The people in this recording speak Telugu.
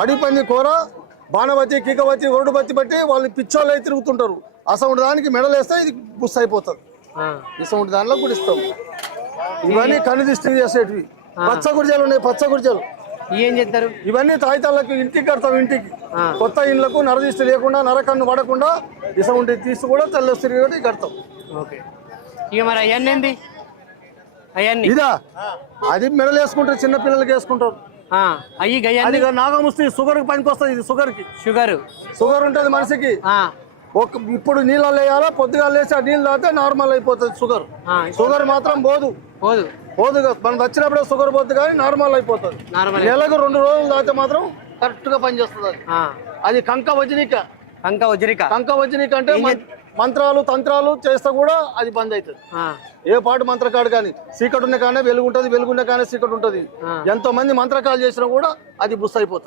అడవి పంది కూర బాణబత్తి కీకబత్తి ఒరుడు బత్తి బట్టి వాళ్ళు పిచ్చోళ్ళు అయితే తిరుగుతుంటారు. అసలు దానికి మెడలేస్తే ఇది బుస్ అయిపోతుంది. ఇసొంటి దానిలో కూడా ఇస్తాం. ఇవన్నీ కనుదిష్టి చేసేటివి. పచ్చ గుడిజలు ఉన్నాయి, పచ్చ గుడిజలు ఏం చేస్తారు? ఇవన్నీ తాయితాళ్ళకి ఇంటికి కడతాం. ఇంటికి కొత్త ఇండ్లకు నరదిష్టి లేకుండా నరకన్ను పడకుండా ఇసొంటి తీసి కూడా తెల్లసి తిరిగి కడతాం. ఓకే. ఇక మరి అవన్నీ అవన్నీ ఇదా అది మెడలు వేసుకుంటారు, చిన్న పిల్లలకి వేసుకుంటారు. అయ్యి అది నాగముస్తి షుగర్ కి పనికి వస్తుంది. ఇది షుగర్ ఉంటుంది మనిషికి. ఇప్పుడు నీళ్ళలో వేయాలా, పొద్దుగా లేచి ఆ నీళ్ళు తాగితే నార్మల్ అయిపోతుంది. షుగర్ మాత్రం పోదు. మనం వచ్చినప్పుడే షుగర్ పోతుంది కానీ నార్మల్ అయిపోతుంది. నెలకు 2 రోజులు తాగితే మాత్రం కరెక్ట్ గా పనిచేస్తుంది. అది కంక వజ్రిక అంటే మంత్రాలు తంత్రాలు చేస్తే కూడా అది బంద్ అవుతుంది. ఏ పాటు మంత్రకాడు కానీ చీకటి ఉన్న కానీ వెలుగుంటది, వెలుగున్న కానీ చీకటి ఉంటది. ఎంతో మంది మంత్రకాలు చేసినా కూడా అది బుస్ అయిపోతుంది.